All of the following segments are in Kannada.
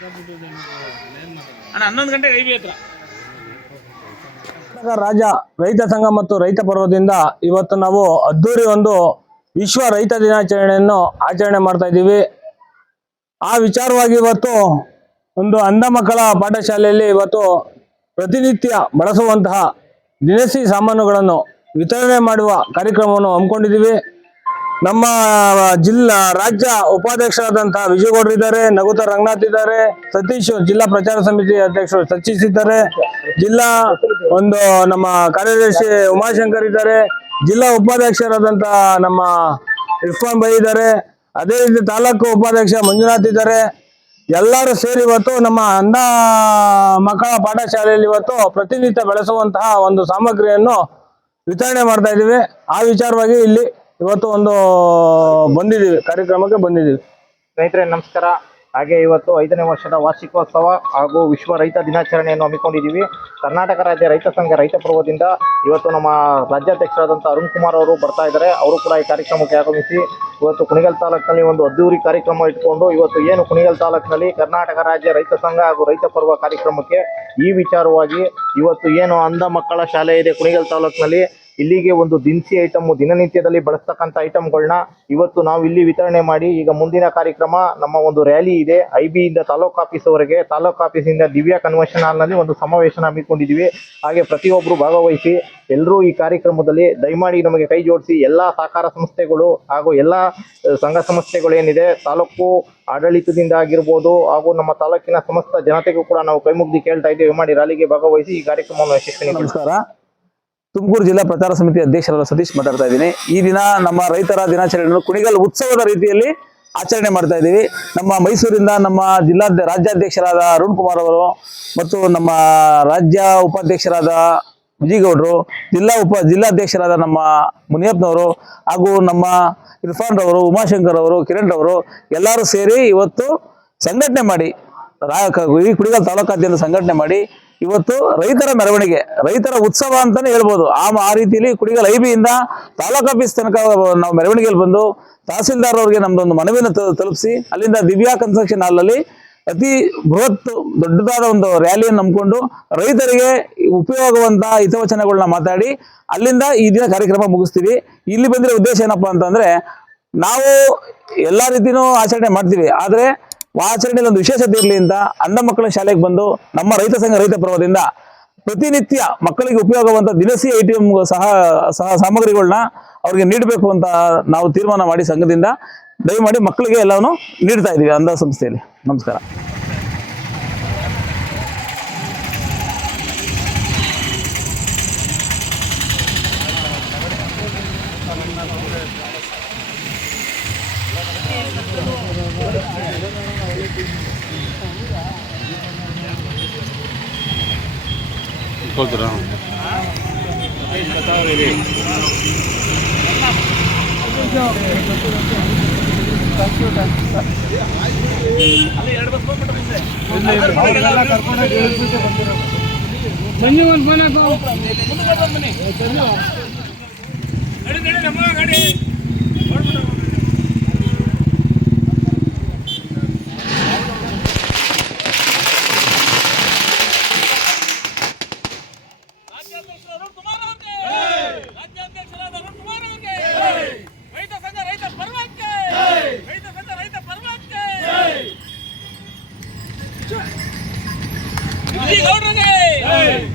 11 ಗಂಟೆಗೆ ಐಬಿ ಹತ್ರ ರಾಜ್ಯ ರೈತ ಸಂಘ ಮತ್ತು ರೈತ ಪರ್ವದಿಂದ ಇವತ್ತು ನಾವು ಅದ್ದೂರಿ ಒಂದು ವಿಶ್ವ ರೈತ ದಿನಾಚರಣೆಯನ್ನು ಆಚರಣೆ ಮಾಡ್ತಾ ಇದ್ದೀವಿ. ಆ ವಿಚಾರವಾಗಿ ಇವತ್ತು ಒಂದು ಅಂಧ ಮಕ್ಕಳ ಪಾಠಶಾಲೆಯಲ್ಲಿ ಇವತ್ತು ಪ್ರತಿನಿತ್ಯ ಬಳಸುವಂತಹ ದಿನಸಿ ಸಾಮಾನುಗಳನ್ನು ವಿತರಣೆ ಮಾಡುವ ಕಾರ್ಯಕ್ರಮವನ್ನು ಹಮ್ಮಿಕೊಂಡಿದ್ದೀವಿ. ನಮ್ಮ ರಾಜ್ಯ ಉಪಾಧ್ಯಕ್ಷರಾದಂತಹ ವಿಜಯಗೌಡರು ಇದ್ದಾರೆ, ನಗುತ ರಂಗನಾಥ್ ಇದ್ದಾರೆ, ಸತೀಶ್ ಜಿಲ್ಲಾ ಪ್ರಚಾರ ಸಮಿತಿ ಅಧ್ಯಕ್ಷರು ಸತೀಶ್ ಇದ್ದಾರೆ, ಜಿಲ್ಲಾ ನಮ್ಮ ಕಾರ್ಯದರ್ಶಿ ಉಮಾಶಂಕರ್ ಇದ್ದಾರೆ, ಜಿಲ್ಲಾ ಉಪಾಧ್ಯಕ್ಷರಾದಂತಹ ನಮ್ಮ ಇರ್ಫಾನ್ ಬೈ ಇದ್ದಾರೆ, ಅದೇ ರೀತಿ ತಾಲೂಕು ಉಪಾಧ್ಯಕ್ಷ ಮಂಜುನಾಥ್ ಇದ್ದಾರೆ. ಎಲ್ಲರೂ ಸೇರಿ ಇವತ್ತು ನಮ್ಮ ಅಂಧ ಮಕ್ಕಳ ಪಾಠಶಾಲೆಯಲ್ಲಿ ಇವತ್ತು ಪ್ರತಿನಿತ್ಯ ಬೆಳೆಸುವಂತಹ ಒಂದು ಸಾಮಗ್ರಿಯನ್ನು ವಿತರಣೆ ಮಾಡ್ತಾ ಇದ್ದೀವಿ. ಆ ವಿಚಾರವಾಗಿ ಇಲ್ಲಿ ಇವತ್ತು ಒಂದು ಕಾರ್ಯಕ್ರಮಕ್ಕೆ ಬಂದಿದ್ದೀವಿ. ಸ್ನೇಹಿತರೆ ನಮಸ್ಕಾರ. ಹಾಗೆ ಇವತ್ತು 5ನೇ ವರ್ಷದ ವಾರ್ಷಿಕೋತ್ಸವ ಹಾಗೂ ವಿಶ್ವ ರೈತ ದಿನಾಚರಣೆಯನ್ನು ಹಮ್ಮಿಕೊಂಡಿದ್ದೀವಿ. ಕರ್ನಾಟಕ ರಾಜ್ಯ ರೈತ ಸಂಘ ರೈತ ಪರ್ವದಿಂದ ಇವತ್ತು ನಮ್ಮ ರಾಜ್ಯಾಧ್ಯಕ್ಷರಾದಂಥ ಅರುಣ್ ಕುಮಾರ್ ಅವರು ಬರ್ತಾ ಇದ್ದಾರೆ. ಅವರು ಕೂಡ ಈ ಕಾರ್ಯಕ್ರಮಕ್ಕೆ ಆಗಮಿಸಿ ಇವತ್ತು ಕುಣಿಗಲ್ ತಾಲೂಕಿನಲ್ಲಿ ಒಂದು ಅದ್ದೂರಿ ಕಾರ್ಯಕ್ರಮ ಇಟ್ಕೊಂಡು ಇವತ್ತು ಏನು ಕುಣಿಗಲ್ ತಾಲೂಕಿನಲ್ಲಿ ಕರ್ನಾಟಕ ರಾಜ್ಯ ರೈತ ಸಂಘ ಹಾಗೂ ರೈತ ಪರ್ವ ಕಾರ್ಯಕ್ರಮಕ್ಕೆ ಈ ವಿಚಾರವಾಗಿ ಇವತ್ತು ಏನು ಅಂಧ ಮಕ್ಕಳ ಶಾಲೆ ಇದೆ ಕುಣಿಗಲ್ ತಾಲೂಕಿನಲ್ಲಿ, ಇಲ್ಲಿಗೆ ಒಂದು ದಿನಸಿ ಐಟಮ್ ದಿನನಿತ್ಯದಲ್ಲಿ ಬಳಸ್ತಕ್ಕಂಥ ಐಟಮ್ಗಳನ್ನ ಇವತ್ತು ನಾವು ಇಲ್ಲಿ ವಿತರಣೆ ಮಾಡಿ ಈಗ ಮುಂದಿನ ಕಾರ್ಯಕ್ರಮ ನಮ್ಮ ಒಂದು ರ್ಯಾಲಿ ಇದೆ. ಐಬಿಯಿಂದ ತಾಲೂಕು ಆಫೀಸ್ವರೆಗೆ, ತಾಲೂಕು ಆಫೀಸಿಂದ ದಿವ್ಯಾ ಕನ್ವೆನ್ಷನ್ ಹಾಲ್ನಲ್ಲಿ ಒಂದು ಸಮಾವೇಶನ ಹಮ್ಮಿಕೊಂಡಿದ್ದೀವಿ. ಹಾಗೆ ಪ್ರತಿಯೊಬ್ಬರು ಭಾಗವಹಿಸಿ ಎಲ್ಲರೂ ಈ ಕಾರ್ಯಕ್ರಮದಲ್ಲಿ ದಯಮಾಡಿ ನಮಗೆ ಕೈ ಜೋಡಿಸಿ ಎಲ್ಲ ಸಹಕಾರ ಸಂಸ್ಥೆಗಳು ಹಾಗೂ ಎಲ್ಲ ಸಂಘ ಸಂಸ್ಥೆಗಳು ಏನಿದೆ ತಾಲೂಕು ಆಡಳಿತದಿಂದ ಆಗಿರ್ಬೋದು ಹಾಗೂ ನಮ್ಮ ತಾಲೂಕಿನ ಸಮಸ್ತ ಜನತೆಗೂ ಕೂಡ ನಾವು ಕೈ ಮುಗ್ದು ಕೇಳ್ತಾ ಇದ್ದೇವೆ, ಮಾಡಿ ರ್ಯಾಲಿಗೆ ಭಾಗವಹಿಸಿ ಈ ಕಾರ್ಯಕ್ರಮವನ್ನು ಯಶಸ್ವಿ. ನಮಸ್ಕಾರ. ತುಮಕೂರು ಜಿಲ್ಲಾ ಪ್ರಚಾರ ಸಮಿತಿ ಅಧ್ಯಕ್ಷರಾದ ಸತೀಶ್ ಮಾತಾಡ್ತಾ ಇದ್ದೀನಿ. ಈ ದಿನ ನಮ್ಮ ರೈತರ ದಿನಾಚರಣೆಯನ್ನು ಕುಣಿಗಲ್ ಉತ್ಸವದ ರೀತಿಯಲ್ಲಿ ಆಚರಣೆ ಮಾಡ್ತಾ ಇದ್ದೀವಿ. ನಮ್ಮ ಮೈಸೂರಿಂದ ನಮ್ಮ ರಾಜ್ಯಾಧ್ಯಕ್ಷರಾದ ಅರುಣ್ ಕುಮಾರ್ ಅವರು ಮತ್ತು ನಮ್ಮ ರಾಜ್ಯ ಉಪಾಧ್ಯಕ್ಷರಾದ ವಿಜಯಗೌಡರು, ಜಿಲ್ಲಾಧ್ಯಕ್ಷರಾದ ನಮ್ಮ ಮುನಿಯಪ್ಪನವರು ಹಾಗೂ ನಮ್ಮ ಇರ್ಫಾನ್ ರವರು, ಉಮಾಶಂಕರ್ ಅವರು, ಕಿರಣ್ ರವರು ಎಲ್ಲರೂ ಸೇರಿ ಇವತ್ತು ಸಂಘಟನೆ ಮಾಡಿ ಈ ಕುಣಿಗಲ್ ತಾಲೂಕಾದ್ಯಂತ ಸಂಘಟನೆ ಮಾಡಿ ಇವತ್ತು ರೈತರ ಮೆರವಣಿಗೆ, ರೈತರ ಉತ್ಸವ ಅಂತಾನೆ ಹೇಳ್ಬೋದು. ಆ ರೀತಿಯಲ್ಲಿ ಕುಣಿಗಲ್ ಐಬಿಯಿಂದ ತಾಲೂಕು ಆಫೀಸ್ ತನಕ ನಾವು ಮೆರವಣಿಗೆಯಲ್ಲಿ ಬಂದು ತಹಸೀಲ್ದಾರ್ ಅವರಿಗೆ ನಮ್ದೊಂದು ಮನವಿಯನ್ನು ತಲುಪಿಸಿ ಅಲ್ಲಿಂದ ದಿವ್ಯಾ ಕನ್ಸ್ಟ್ರಕ್ಷನ್ ಹಾಲ್ನಲ್ಲಿ ಅತಿ ಬೃಹತ್ ದೊಡ್ಡದಾದ ಒಂದು ರ್ಯಾಲಿಯನ್ನು ನಂಬಿಕೊಂಡು ರೈತರಿಗೆ ಉಪಯೋಗವಂತಹ ಹಿತವಚನಗಳನ್ನ ಮಾತಾಡಿ ಅಲ್ಲಿಂದ ಈ ದಿನ ಕಾರ್ಯಕ್ರಮ ಮುಗಿಸ್ತೀವಿ. ಇಲ್ಲಿ ಬಂದಿರೋ ಉದ್ದೇಶ ಏನಪ್ಪಾ ಅಂತಂದ್ರೆ, ನಾವು ಎಲ್ಲಾ ರೀತಿನೂ ಆಚರಣೆ ಮಾಡ್ತೀವಿ, ಆದ್ರೆ ಆಚರಣೆಯಲ್ಲಿ ಒಂದು ವಿಶೇಷತೆ ಇರಲಿ ಅಂತ ಅಂಧ ಮಕ್ಕಳ ಶಾಲೆಗೆ ಬಂದು ನಮ್ಮ ರೈತ ಸಂಘ ರೈತ ಪರ್ವದಿಂದ ಪ್ರತಿನಿತ್ಯ ಮಕ್ಕಳಿಗೆ ಉಪಯೋಗವಂತ ದಿನಸಿ ಐಟಮ್ ಸಹ ಸಾಮಗ್ರಿಗಳನ್ನ ಅವ್ರಿಗೆ ನೀಡಬೇಕು ಅಂತ ನಾವು ತೀರ್ಮಾನ ಮಾಡಿ ಸಂಘದಿಂದ ದಯಮಾಡಿ ಮಕ್ಕಳಿಗೆ ಎಲ್ಲವನ್ನು ನೀಡ್ತಾ ಇದ್ದೀವಿ ಅಂಧ ಸಂಸ್ಥೆಯಲ್ಲಿ. ನಮಸ್ಕಾರ.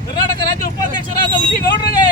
ಕರ್ನಾಟಕ ರಾಜ್ಯ ಉಪಾಧ್ಯಕ್ಷರಾದ ವಿಜಯಗೌಡರಿಗೆ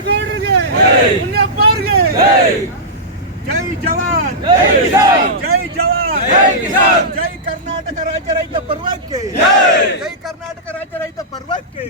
ವಿಜಯಗೌಡರಿಗೆ ಮುನಿಯಪ್ಪ ಅವ್ರಿಗೆ ಜೈ ಜವಾನ್ ಜೈ ಜವಾನ್ ಜೈ ಕರ್ನಾಟಕ ರಾಜ್ಯ ರೈತ ಪರ್ವಕ್ಕೆ ಜೈ ಕರ್ನಾಟಕ ರಾಜ್ಯ ರೈತ ಪರ್ವಕ್ಕೆ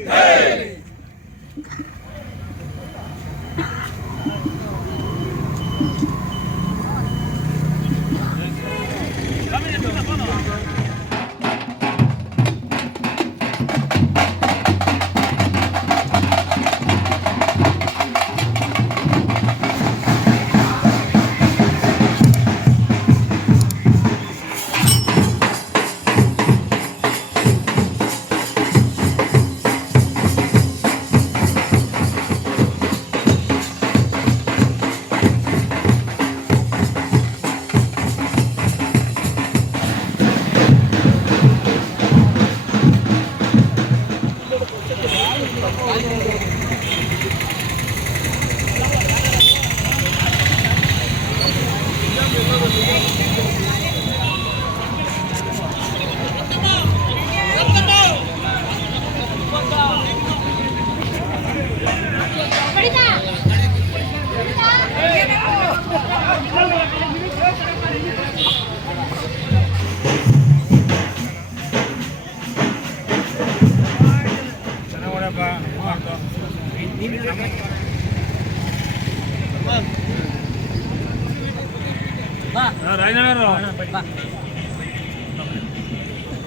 ರಾಜನವರು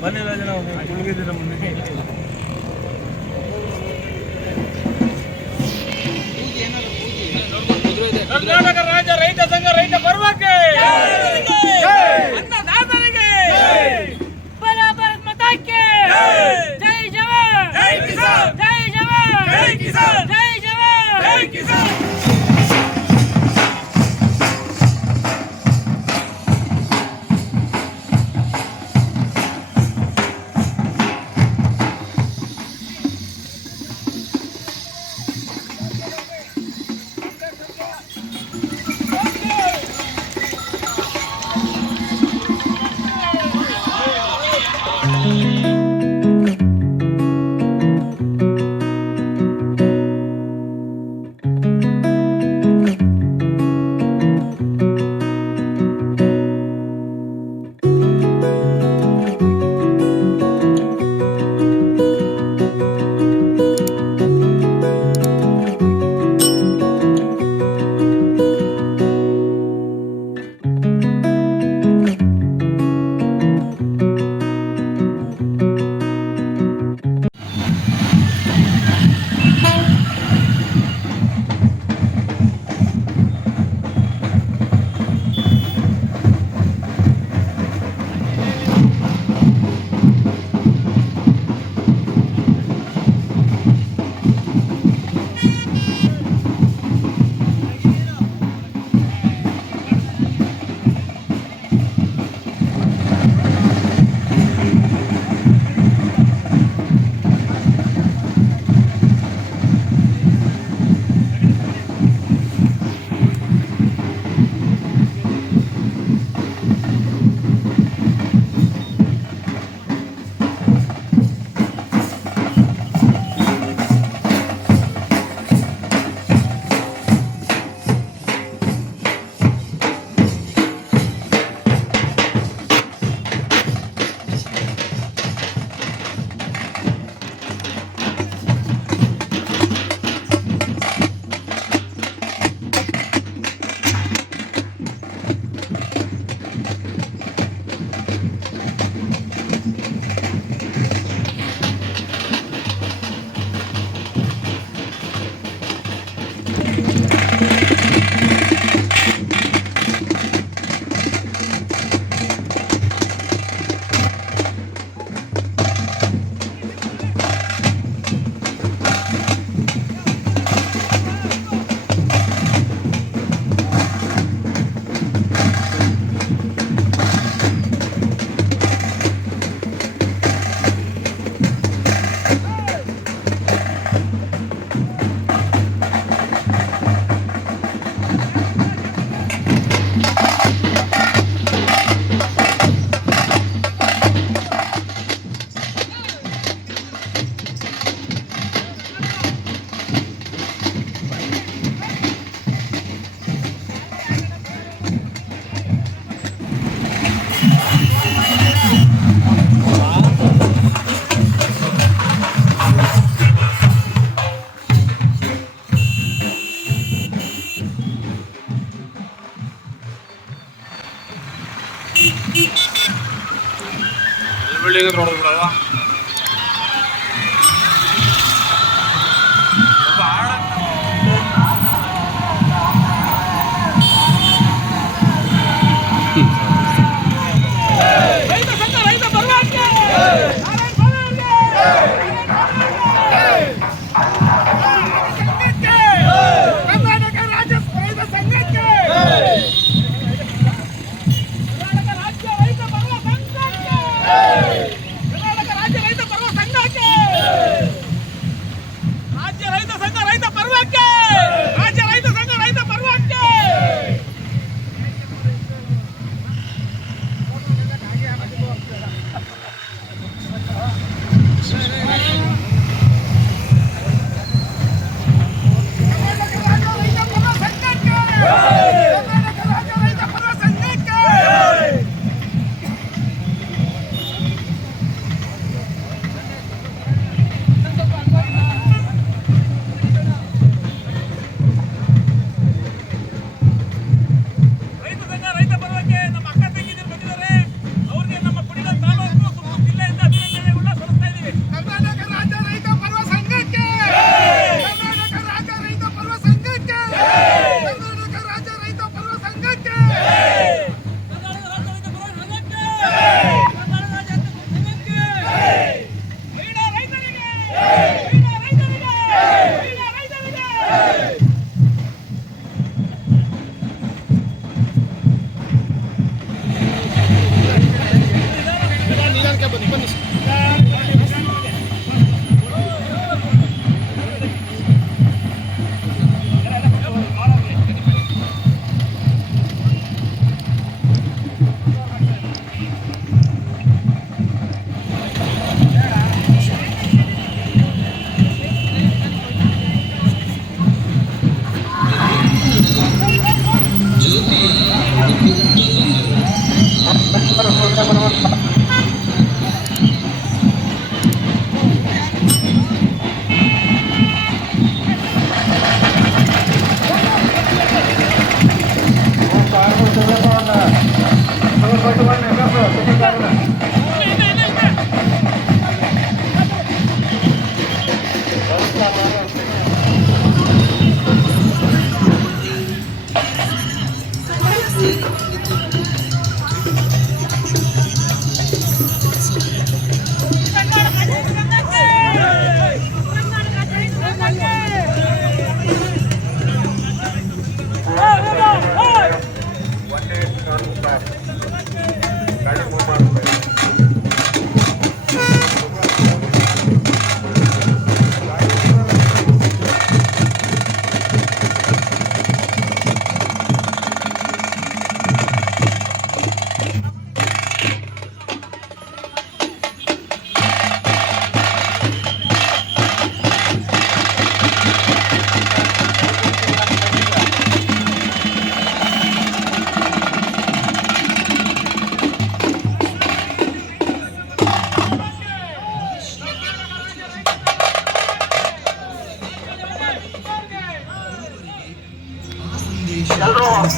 ಬನ್ನಿ ರಾಜನವರು ಕುಳಿದಿದ್ದೀರ ಮುಂದೆ ಕರ್ನಾಟಕ ರಾಜ್ಯ ರೈತ ಸಂಘ ರೈತ ಪರ್ವಕ್ಕೆ ಅನ್ನದಾತರಿಗೆ ಬರಾಬರ್ ಮತಕ್ಕೆ ಜೈ ಜವಾನ್ ಜೈ ಕಿಸಾನ್ ಜೈ ಜವಾನ್ ಜೈ ಕಿಸಾನ್ ಜೈ ಜವಾನ್ ಜೈ ಕಿಸಾನ್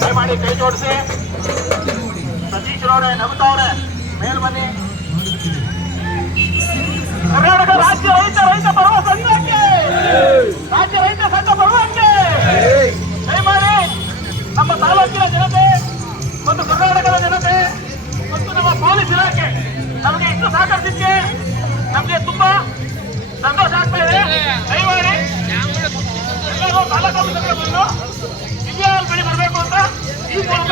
ದಯಮಾಡಿ ಕೈ ಜೋಡಿಸಿ. ಸತೀಶ್ ರವರೇ ನಗುತ್ತವ್ರೆ, ಮೇಲ್ ಬನ್ನಿ. ಕರ್ನಾಟಕ ರಾಜ್ಯ ರೈತ ಪರ್ವ ಸಂಘಕ್ಕೆ, ರಾಜ್ಯ ರೈತ ಸಂಘ ಪರ್ವಕ್ಕೆ ದಯಮಾಡಿ ನಮ್ಮ ತಾಲೂಕಿನ ಜನತೆ ಮತ್ತು ಕರ್ನಾಟಕದ ಜನತೆ ಮತ್ತು ನಮ್ಮ ಪೊಲೀಸ್ ಇಲಾಖೆ ನಮಗೆ ಇಷ್ಟು ಸಹಕರಿಸಿದ್ದಕ್ಕೆ ನಮಗೆ ತುಂಬಾ ಸಂತೋಷ ಆಗ್ತಾ ಇದೆ. ದಯಮಾಡಿ ಎಲ್ಲರೂ ತಾಲೂಕು ಆಫೀಸರ್ಗೆ ಬಂದು ವಿಜಯವಾಲ್ ಬಳಿ ಬರಬೇಕು ಅಂತ ಈ ಮೂಲಕ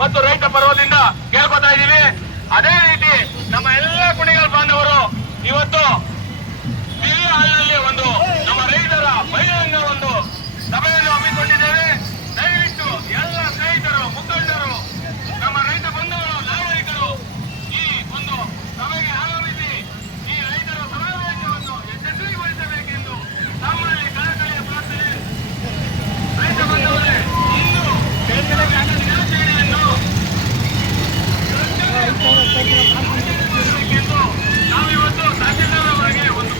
ಮತ್ತು ರೈತ ಪರ್ವದಿಂದ ಕೇಳ್ಕೊತಾ ಇದ್ದೀವಿ. ಅದೇ ರೀತಿ ನಮ್ಮ ಎಲ್ಲ ಕುಣಿಗಲ್ ಬಾಂಧವರು ಇವತ್ತು ದಿಲ್ಲಿ ಹಾಲ್ನಲ್ಲಿ ಒಂದು ನಮ್ಮ ರೈತರ ಬಹಿರಂಗ ಒಂದು ಸಭೆಯನ್ನು ಹಮ್ಮಿಕೊಂಡಿದ್ದೇವೆ. ದಯವಿಟ್ಟು ಎಲ್ಲ ಸ್ನೇಹಿತರು, ಮುಖಂಡರು, ನಮ್ಮ ರೈತ ಬಂಧುಗಳು, ನಾಗರಿಕರು ಈ ಒಂದು ಸಭೆಗೆ ಆಗಮಿಸಿ ಈ ರೈತರ ಸಮಾವೇಶವನ್ನು ಯಶಸ್ವಿಗೊಳಿಸಬೇಕೆಂದು ನಮ್ಮಲ್ಲಿ ಕಳಕಳಿಯ ಪ್ರಾರ್ಥನೆ. ರೈತ ಬಂಧುಗಳೇ, ಇಂದು ದಿನಾಚರಣೆಯನ್ನು ನಾವಿವತ್ತು ತಹಸೀಲ್ದಾರ್ ಅವರಿಗೆ ಒಂದು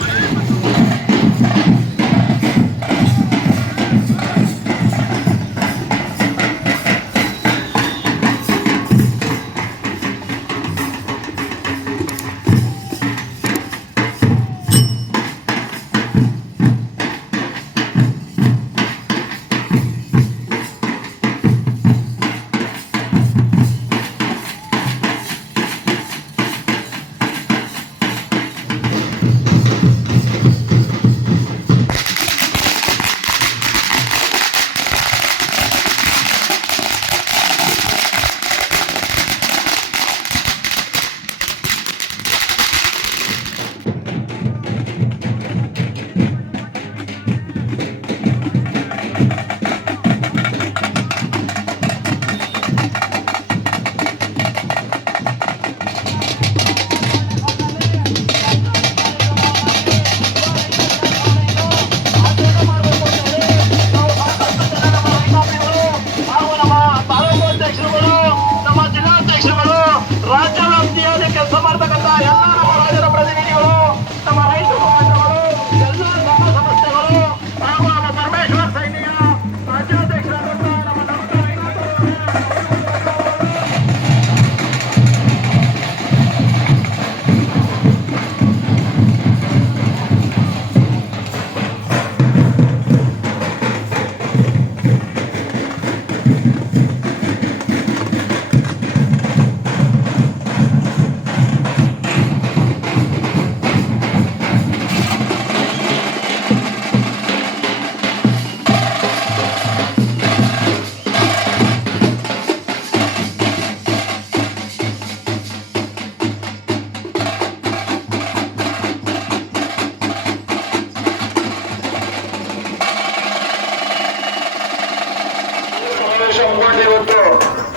ಇವತ್ತು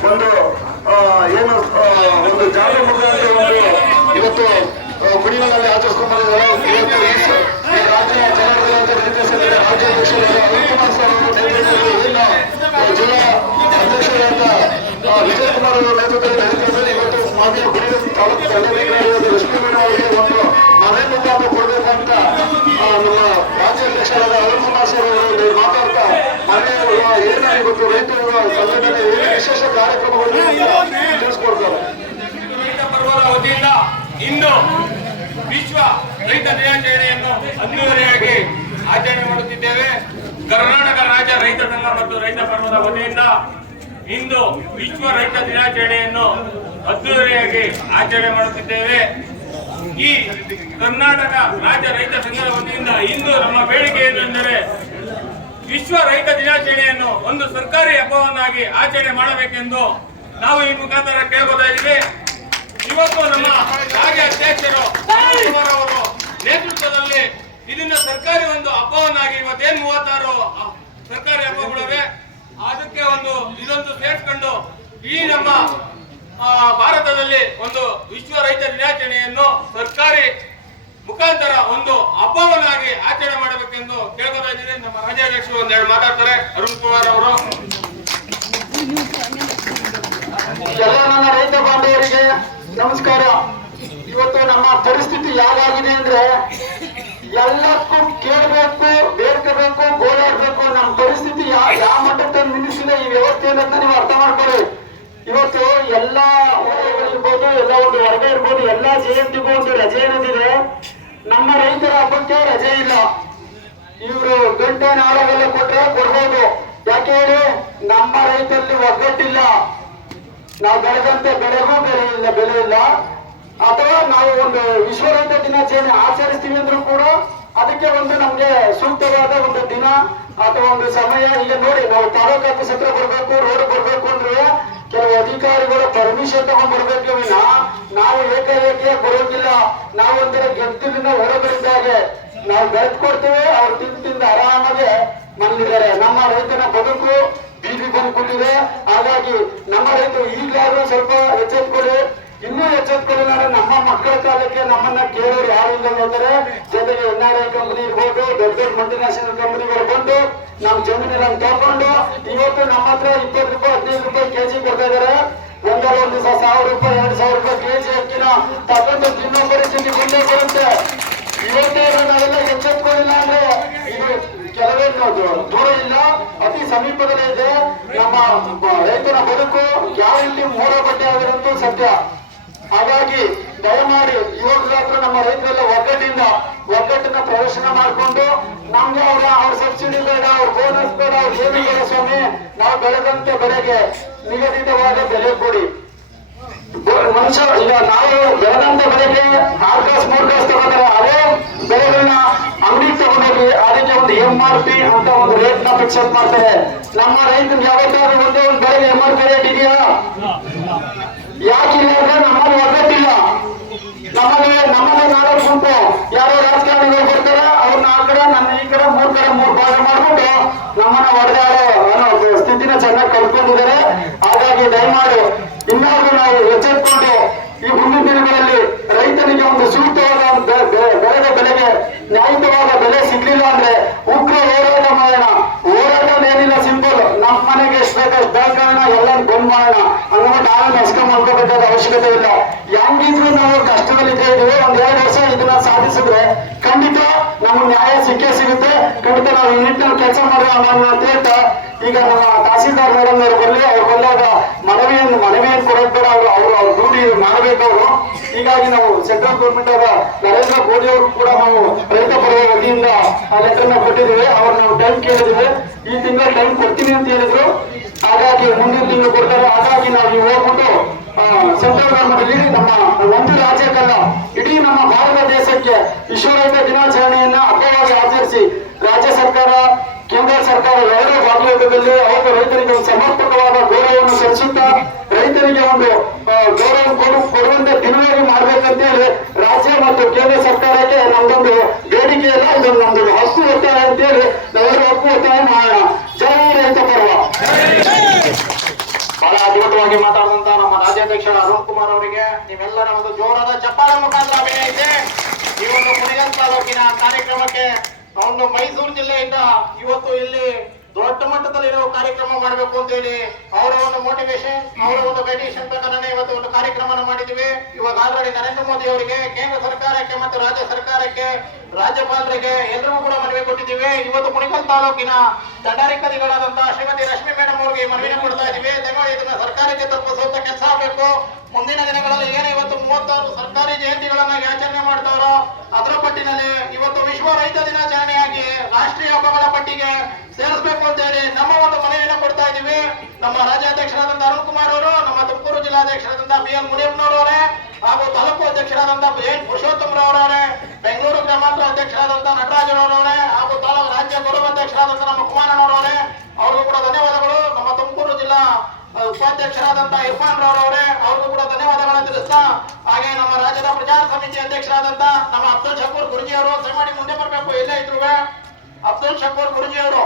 ಒಂದು ಏನು ಒಂದು ಜಾಗ ಮುಖಾಂತರ ಒಂದು ಇವತ್ತು ಕುಣಿಗಲ್ನಲ್ಲಿ ಆಚರಿಸ್ಕೊಂಡು ಬಂದಿದ್ದಾರೆ. ಇವತ್ತು ಈ ರಾಜ್ಯ ಜನಾರ್ದನ ರಾಜ್ಯಾಧ್ಯಕ್ಷರಾದ ಅರುಣ್ ಕುಮಾರ್ ಸರ್ ಅವರ ನೇತೃತ್ವದಲ್ಲಿ ಜಿಲ್ಲಾ ಅಧ್ಯಕ್ಷರಾದ ವಿಜಯ್ ಕುಮಾರ್ ಅವರ ನೇತೃತ್ವದಲ್ಲಿ ಇವತ್ತು ಮಾನ್ಯ ಕುಣಿಗಲ್ ತಾಲೂಕು ದಂಡಾಧಿಕಾರಿಯಾದ ಲಕ್ಷ್ಮೀ ಮೇಡಮ್ ಅವರಿಗೆ ಒಂದು ಮನೆ ಮುಖಾಂತರ ಕೊಡಬೇಕಂತ ನಮ್ಮ ರಾಜ್ಯಾಧ್ಯಕ್ಷರಾದ ಅರುಣ್ ಕುಮಾರ್ ಸರ್ ಅವರು ಮಾತಾಡ್ತಾ ಮನೆ ಏನ ಇವತ್ತು ರೈತರ ಸಂಘಟನೆ ವಿಶೇಷ ಕಾರ್ಯಕ್ರಮಗಳು ತಿಳಿಸ್ಕೊಡ್ತಾರೆ. ರೈತ ಪರ್ವದ ವತಿಯಿಂದ ಇಂದು ವಿಶ್ವ ರೈತ ದಿನಾಚರಣೆಯನ್ನು ಅದ್ದೂರಿಯಾಗಿ ಆಚರಣೆ ಮಾಡುತ್ತಿದ್ದೇವೆ. ಕರ್ನಾಟಕ ರಾಜ್ಯ ರೈತ ಸಂಘ ಮತ್ತು ರೈತ ಪರ್ವದ ವತಿಯಿಂದ ಇಂದು ವಿಶ್ವ ರೈತ ದಿನಾಚರಣೆಯನ್ನು ಅದ್ದೂರಿಯಾಗಿ ಆಚರಣೆ ಮಾಡುತ್ತಿದ್ದೇವೆ. ಈ ಕರ್ನಾಟಕ ರಾಜ್ಯ ರೈತ ಸಂಘದ ವತಿಯಿಂದ ಇಂದು ನಮ್ಮ ಬೇಡಿಕೆ ಏನೆಂದರೆ ವಿಶ್ವ ರೈತ ದಿನಾಚರಣೆಯನ್ನು ಒಂದು ಸರ್ಕಾರಿ ಹಬ್ಬವನ್ನಾಗಿ ಆಚರಣೆ ಮಾಡಬೇಕೆಂದು ನಾವು ಈ ಮುಖಾಂತರ ಕೇಳ್ಕೊತಾ ಇದ್ದೀವಿ. ಇವತ್ತು ನಮ್ಮ ರಾಜ್ಯ ಅಧ್ಯಕ್ಷರು ಕುಮಾರ್ ಅವರು ನೇತೃತ್ವದಲ್ಲಿ ಇದನ್ನ ಸರ್ಕಾರಿ ಒಂದು ಹಬ್ಬವನ್ನಾಗಿ ಇವತ್ತೇನು 36 ಸರ್ಕಾರಿ ಹಬ್ಬಗಳಿವೆ, ಅದಕ್ಕೆ ಒಂದು ಇದೊಂದು ಸೇರ್ಕೊಂಡು ಈ ನಮ್ಮ ಭಾರತದಲ್ಲಿ ಒಂದು ವಿಶ್ವ ರೈತ ದಿನಾಚರಣೆಯನ್ನು ಸರ್ಕಾರಿ ಮುಖಾಂತರ ಒಂದು ಹಬ್ಬವನ್ನಾಗಿ ಆಚರಣೆ ಮಾಡಬೇಕೆಂದು ಕೇಳ್ಕೊತಾ ಇದ್ದೀನಿ. ನಮ್ಮ ರಾಜ್ಯಾಧ್ಯಕ್ಷರು ಒಂದೆರಡು ಮಾತಾಡ್ತಾರೆ. ಅರುಣ್ ಕುಮಾರ್ ಅವರು. ಎಲ್ಲ ನನ್ನ ರೈತ ಬಾಂಧವರಿಗೆ ನಮಸ್ಕಾರ. ಇವತ್ತು ನಮ್ಮ ಪರಿಸ್ಥಿತಿ ಯಾವಾಗಿದೆ ಅಂದ್ರೆ ಎಲ್ಲಕ್ಕೂ ಕೇಳಬೇಕು, ಬೇಡ್ಕೋಬೇಕು, ಗೋಳಾಡ್ಬೇಕು. ನಮ್ಮ ಪರಿಸ್ಥಿತಿ ಯಾವ ಮಟ್ಟಕ್ಕೆ ನಿಲ್ಲಿಸಿದೆ ಈ ವ್ಯವಸ್ಥೆಯನ್ನು ಅಂತ ನೀವು ಅರ್ಥ ಮಾಡ್ಕೊಳ್ಳಿ. ಇವತ್ತು ಎಲ್ಲಾ ಊರುಗಳಿರ್ಬೋದು, ಎಲ್ಲ ಒಂದು ವರ್ಗ ಇರ್ಬೋದು, ಎಲ್ಲಾ ಜಯಂತಿಗೂ ಒಂದು ರಜೆ ಅನ್ನೋದಿದೆ. ನಮ್ಮ ರೈತರ ಹಬ್ಬಕ್ಕೆ ರಜೆ ಇಲ್ಲ. ಇವರು ಗಂಟೆ ನಾಳೆಗೆಲ್ಲ ಕೊಟ್ಟರೆ ಕೊಡ್ಬೋದು. ಯಾಕೆ ಹೇಳಿ, ನಮ್ಮ ರೈತರಲ್ಲಿ ಒಗ್ಗಟ್ಟಿಲ್ಲ. ನಾವು ಬೆಳೆದಂತೆ ಬೆಳೆಗೂ ಬೆಲೆ ಇಲ್ಲ. ಅಥವಾ ನಾವು ಒಂದು ವಿಶ್ವ ರೈತ ದಿನಾಚರಣೆ ಆಚರಿಸ್ತೀವಿ ಅಂದ್ರೂ ಕೂಡ ಅದಕ್ಕೆ ಒಂದು ನಮ್ಗೆ ಸೂಕ್ತವಾದ ಒಂದು ದಿನ ಅಥವಾ ಒಂದು ಸಮಯ. ಈಗ ನೋಡಿ, ನಾವು ತಾಲೂಕು ಆಫೀಸ್ ಹತ್ರ ಬರ್ಬೇಕು, ರೋಡ್ ಬರ್ಬೇಕು ಅಂದ್ರೆ ಕೆಲವು ಅಧಿಕಾರಿಗಳ ಪರ್ಮಿಷನ್ ತಗೊಂಡ್ಬರ್ಬೇಕು ವಿನ ನಾವು ಏಕಾಏಕಿ ಬರೋದಿಲ್ಲ. ನಾವು ಒಂಥರ ಗೆದ್ದಿನ ಹೊರಬರಿದ್ದಾಗೆ ನಾವು ಬೆಳೆದ್ಕೊಡ್ತೇವೆ, ಅವ್ರು ತಿಂದ ಆರಾಮಾಗಿ ಬಂದಿದ್ದಾರೆ. ನಮ್ಮ ರೈತನ ಬದುಕು ಬೀದಿ ಬಂದು ಕೂತಿದೆ. ಹಾಗಾಗಿ ನಮ್ಮ ರೈತರು ಈಗಲಾದ್ರೂ ಸ್ವಲ್ಪ ಎಚ್ಚೆತ್ಕೊಳ್ಳಿ, ಇನ್ನೂ ಎಚ್ಚೆತ್ಕೊಳ್ಳಿ. ನಮ್ಮ ಮಕ್ಕಳ ಕಾಲಕ್ಕೆ ನಮ್ಮನ್ನ ಕೇಳೋರು ಯಾರು ಇಲ್ಲ ನೋಡ್ತಾರೆ. ಜೊತೆಗೆ NRI ಕಂಪನಿ ಇರ್ಬೋದು, ದೊಡ್ಡ ದೊಡ್ಡ ಮಲ್ಟಿನ್ಯಾಷನಲ್ ಕಂಪನಿಗಳು ಬಂದು ನಮ್ಮ ಜಮೀನೆಲ್ಲ ತಗೊಂಡು ಇವತ್ತು ನಮ್ಮ ಹತ್ರ 20 ರೂಪಾಯಿ 15 ರೂಪಾಯಿ ಕೆಜಿ ಕೊಡ್ತಾ ಇದಾರೆ. ಒಂದ್ ದಿವಸ 1000 ರೂಪಾಯಿ 2000 ರೂಪಾಯಿ ಕೆಜಿ ಅಕ್ಕಿನ ತಗೊಂಡು ತಿನ್ನೋ ಪರಿಸ್ಥಿತಿ ಬಂದೇ ಬರುತ್ತೆ. ಇವತ್ತೇ ನಾವೆಲ್ಲ ಎಚ್ಚೆತ್ಕೊಳ್ಳಿಲ್ಲ ಅಂದ್ರೆ ಇದು ಕೆಲವೇ ದೂರ ಇಲ್ಲ, ಅತಿ ಸಮೀಪದಲ್ಲೇ ಇದೆ. ನಮ್ಮ ರೈತನ ಬದುಕು ಗ್ಯಾರಂಟಿ ಮೂರ ಬಡ್ಡೆ ಆಗಿರೋದು ಸತ್ಯ. ಹಾಗಾಗಿ ದಯಮಾಡಿ ಯುವಕರಾತ್ರ ನಮ್ಮ ರೈತರೆಲ್ಲ ಒಗ್ಗಟ್ಟಿನ ಪ್ರದರ್ಶನ ಮಾಡಿಕೊಂಡು ನಮ್ಗೆ ಅವ್ರ ಸಬ್ಸಿಡಿ ಬೇಡ, ಅವ್ರ ಬೋನಸ್ ಬೇಡ, ಅವ್ರ ಏನು ಬೇಡ ಸ್ವಾಮಿ, ನಾವು ಬೆಳೆದಂತ ಬೆಳೆಗೆ ನಿಗದಿತವಾದ ಬೆಲೆ ಕೊಡಿ. ಮನುಷ್ಯ ಈಗ ನಾವು ಬೆಳೆದಂತ ಬೆಳೆಗೆ 4 ಕಾಸು 3 ಕಾಸು ತಗೋತಾರೆ. ಅದೇ ಬೆಳೆಗಳನ್ನ ಅಂಗಡಿಗೆ ತಗೊಂಡೋಗಿ ಅದಕ್ಕೆ ಒಂದು MRP ಅಂತ ಒಂದು ರೇಟ್ ನ ಫಿಕ್ಸ್ ಮಾಡ್ತಾರೆ. ನಮ್ಮ ರೈತರಿಗೆ ಯಾವತ್ತಾದ್ರೂ ಒಂದೇ ಒಂದು ಬೆಳೆಗೆ MRP ರೇಟ್ ಇದೆಯಾ? ಯಾಕಿಲ್ಲ ಅಂದ್ರೆ ನಮ್ಮಲ್ಲಿ ಒಗ್ಗಟ್ಟಿಲ್ಲ. ನಮ್ಮಲ್ಲಿ ನಾಡೋ ಗುಂಪು ಯಾರೋ ರಾಜಕಾರಣಿಗಳು ಬರ್ತಾರೆ, ಅವ್ರನ್ನ ಆ ಕಡೆ ನನ್ನ ಈ ಕಡೆ 3 ಕಡೆ 3 ಭಾಗ ಮಾಡ್ಬಿಟ್ಟು ನಮ್ಮನ್ನ ಹೊಡೆದಾಡೋ ಅನ್ನೋ ಸ್ಥಿತಿನ ಚೆನ್ನಾಗಿ ಕಲ್ತ್ಕೊಂಡಿದ್ದಾರೆ. ಹಾಗಾಗಿ ದಯಮಾಡಿ ಇನ್ನಾದ್ರೂ ನಾವು ಎಚ್ಚೆತ್ಕೊಂಡು ಈ ಮುಂದಿನ ದಿನಗಳಲ್ಲಿ ರೈತನಿಗೆ ಒಂದು ಸೂಕ್ತವಾದ ಬೆಳೆದ ಬೆಲೆಗೆ ನ್ಯಾಯಯುತವಾದ ಬೆಲೆ ಸಿಗ್ಲಿಲ್ಲ ಅಂದ್ರೆ ಉಗ್ರ ಹೋರಾಟ ಮಾಡೋಣ. ಹೋರಾಟ ಏನಿಲ್ಲ, ಸಿಂಪಲ್, ನಮ್ಮ ಮನೆಗೆ ಎಷ್ಟು ಬೇಕಷ್ಟು ಬೇಕನ್ನ ಎಲ್ಲ ಬಂದ್ ಮಾಡೋಣ ಅಂದ್ಬಿಟ್ಟು ಆಮೇಲೆ ನಸ್ಕ ಮಾಡ್ಕೋಬೇಕಾದ ಅವಶ್ಯಕತೆ ಇಲ್ಲ. ಹೆಂಗಿದ್ರು ನಾವು ಕಷ್ಟದಲ್ಲಿದ್ದೇ ಇದ್ದೀವಿ. 1-2 ವರ್ಷ ಇದನ್ನ ಸಾಧಿಸಿದ್ರೆ ಖಂಡಿತ ನಮ್ಗೆ ನ್ಯಾಯ ಸಿಕ್ಕೇ ಸಿಗುತ್ತೆ. ಖಂಡಿತ ನಾವು ಈ ನಿಟ್ಟಿನಲ್ಲಿ ಕೆಲಸ ಮಾಡೋಣ ಅಂತ ಹೇಳ್ತಾ, ಈಗ ನಮ್ಮ ತಹಸೀಲ್ದಾರ್ ಮೇಡಮ್ ಅವರು ಬರಲಿ, ಅವ್ರು ಬಂದಾಗ ಮನವಿಯನ್ನು ಕೊಡೋದ್ ಬೇಡ, ಅವ್ರ ಡ್ಯೂಟಿ ಮಾಡಬೇಕು ಅವರು. ಹೀಗಾಗಿ ನಾವು ಸೆಂಟ್ರಲ್ ಗೌರ್ಮೆಂಟ್ ಅವರ ನರೇಂದ್ರ ಮೋದಿ ಅವರು ಕೂಡ ನಾವು ರೈತ ಪರ ವತಿಯಿಂದ ಆ ಲೆಟರ್ ನ ಕೊಟ್ಟಿದ್ದೀವಿ. ಅವ್ರು ನಾವು ಟೈಮ್ ಕೇಳಿದ್ದೀವಿ, ಈ ತಿಂಗಳ ಟೈಮ್ ಕೊಡ್ತೀನಿ ಅಂತ ಹೇಳಿದ್ರು. ಹಾಗಾಗಿ ಮುಂದಿನ ತಿಂಗಳು ಕೊಡ್ತಾರೆ. ಹಾಗಾಗಿ ನಾವು ನೀವು ಹೋಗ್ಬಿಟ್ಟು ಸೆಂಟ್ರಲ್ ಗೌರ್ಮೆಂಟ್ ಅಲ್ಲಿ ನಮ್ಮ ಒಂದು ರಾಜ್ಯಕ್ಕಲ್ಲ, ಇಡೀ ನಮ್ಮ ಭಾರತ ದೇಶಕ್ಕೆ ವಿಶ್ವ ರೈತ ದಿನಾಚರಣೆಯನ್ನ ಹಬ್ಬವಾಗಿ ಆಚರಿಸಿ ರಾಜ್ಯ ಸರ್ಕಾರ ಕೇಂದ್ರ ಸರ್ಕಾರ ಎರಡೂ ಭಾಗದಲ್ಲಿ ಅವತ್ತು ರೈತರಿಗೆ ಒಂದು ಸಮರ್ಪಕವಾದ ಗೌರವವನ್ನು ಸಲ್ಲಿಸುತ್ತಾ ರೈತರಿಗೆ ಒಂದು ಗೌರವ ಕೊಡುವಂತೆ ದಿನವಾಗಿ ಮಾಡ್ಬೇಕಂತ ಹೇಳಿ ರಾಜ್ಯ ಮತ್ತು ಕೇಂದ್ರ ಸರ್ಕಾರಕ್ಕೆ ನಮ್ದೊಂದು ಬೇಡಿಕೆ ಇಲ್ಲ, ಇದೊಂದು ನಮ್ದು ಹಕ್ಕು ಒತ್ತಾಯ ಅಂತ ಹೇಳಿ ನಾವೆಲ್ಲರೂ ಹಕ್ಕು ಒತ್ತಾಯ ಮಾಡೋಣ. ಜೈ ರೈತ ಪರ್ವ. ಬಹಳ ಅದ್ಭುತವಾಗಿ ಮಾತಾಡುವಂತ ನಮ್ಮ ರಾಜ್ಯಾಧ್ಯಕ್ಷರ ಅರುಣ್ ಕುಮಾರ್ ಅವರಿಗೆ ನೀವೆಲ್ಲರ ಒಂದು ಜೋರಾದ ಚಪ್ಪಾಳೆ ಮುಖಾಂತರ ಅಭಿನಯಿಸಿ ಈ ಒಂದು ಕುಣಿಗಲ್ ತಾಲೂಕಿನ ಕಾರ್ಯಕ್ರಮಕ್ಕೆ ಒಂದು ಮೈಸೂರು ಜಿಲ್ಲೆಯಿಂದ ಇವತ್ತು ಇಲ್ಲಿ ದೊಡ್ಡ ಮಟ್ಟದಲ್ಲಿ ನಾವು ಕಾರ್ಯಕ್ರಮ ಮಾಡಬೇಕು ಅಂತ ಹೇಳಿ ಅವರ ಒಂದು ಮೋಟಿವೇಶನ್, ಅವರ ಒಂದು ಮೆಡಿಟೇಷನ್ ಪ್ರಕಾರನೇ ಇವತ್ತು ಒಂದು ಕಾರ್ಯಕ್ರಮ ಮಾಡಿದ್ವಿ. ಇವಾಗ ಆಲ್ರೆಡಿ ನರೇಂದ್ರ ಮೋದಿ ಅವರಿಗೆ, ಕೇಂದ್ರ ಸರ್ಕಾರಕ್ಕೆ ಮತ್ತು ರಾಜ್ಯ ಸರ್ಕಾರಕ್ಕೆ, ರಾಜ್ಯಪಾಲರಿಗೆ ಎಲ್ಲರಿಗೂ ಕೂಡ ಮನವಿ ಕೊಟ್ಟಿದ್ದೀವಿ. ಇವತ್ತು ಕುಣಿಗಲ್ ತಾಲೂಕಿನ ದಂಡಾಧಿಕಾರಿಗಳಾದಂತಹ ಶ್ರೀಮತಿ ರಶ್ಮಿ ಮೇಡಮ್ ಅವರಿಗೆ ಮನವಿನ ಕೊಡ್ತಾ ಇದ್ದೀವಿ. ದಯಮಾಡಿ ಇದನ್ನ ಸರ್ಕಾರಕ್ಕೆ ತಲುಪಿಸುವಂತ ಕೆಲಸ ಆಗಬೇಕು. ಮುಂದಿನ ದಿನಗಳಲ್ಲಿ ಏನು ಇವತ್ತು 36 ಸರ್ಕಾರಿ ಜಯಂತಿಗಳನ್ನ ಆಚರಣೆ ಮಾಡ್ತಾರೋ ಅದರ ಪಟ್ಟಿನಲ್ಲಿ ಇವತ್ತು ವಿಶ್ವ ರೈತ ದಿನಾಚರಣೆಯಾಗಿ ರಾಷ್ಟ್ರೀಯ ಹಬ್ಬಗಳ ಪಟ್ಟಿಗೆ ಸೇರಿಸಬೇಕು ಅಂತ ಹೇಳಿ ನಮ್ಮ ಒಂದು ಮನವಿಯನ್ನು ಕೊಡ್ತಾ ಇದ್ದೀವಿ. ನಮ್ಮ ರಾಜ್ಯಾಧ್ಯಕ್ಷರಾದಂತಹ ಅರುಣ್ ಕುಮಾರ್ ಅವರು, ನಮ್ಮ ತುಮಕೂರು ಜಿಲ್ಲಾಧ್ಯಕ್ಷರಾದಂತಹ BL ಮುನಿಯಪ್ಪನವರವರೇ, ಹಾಗೂ ತಾಲೂಕು ಅಧ್ಯಕ್ಷರಾದಂತಹ ಎನ್ ಪುರುಷೋತ್ತಮರವರವರೇ, ಬೆಂಗಳೂರು ಗ್ರಾಮಾಂತರ ಅಧ್ಯಕ್ಷರಾದಂತಹ ನಟರಾಜರವರವರೇ, ಹಾಗೂ ರಾಜ್ಯ ಗೌರವ ಅಧ್ಯಕ್ಷರಾದಂತಹ ನಮ್ಮ ಕುಮಾರನವರವರೇ, ಅವ್ರಿಗೂ ಕೂಡ ಧನ್ಯವಾದಗಳು. ನಮ್ಮ ತುಮಕೂರು ಜಿಲ್ಲಾ ಉಪಾಧ್ಯಕ್ಷರಾದಂತಹ ಇರ್ಫಾನ್ ರವರವರೇ, ಅವ್ರಿಗೂ ಕೂಡ ಧನ್ಯವಾದಗಳನ್ನು ತಿಳಿಸ್ತಾ, ಹಾಗೆ ನಮ್ಮ ರಾಜ್ಯದ ಪ್ರಚಾರ ಸಮಿತಿ ಅಧ್ಯಕ್ಷರಾದಂತಹ ನಮ್ಮ ಅಬ್ದುಲ್ ಶಕೂರ್ ಗುರುಜಿ ಅವರು, ದಯಮಾಡಿ ಮುಂದೆ ಬರಬೇಕು, ಎಲ್ಲೇ ಇದ್ರು ಅಬ್ದುಲ್ ಶಕೂರ್ ಗುರುಜಿ ಅವರು,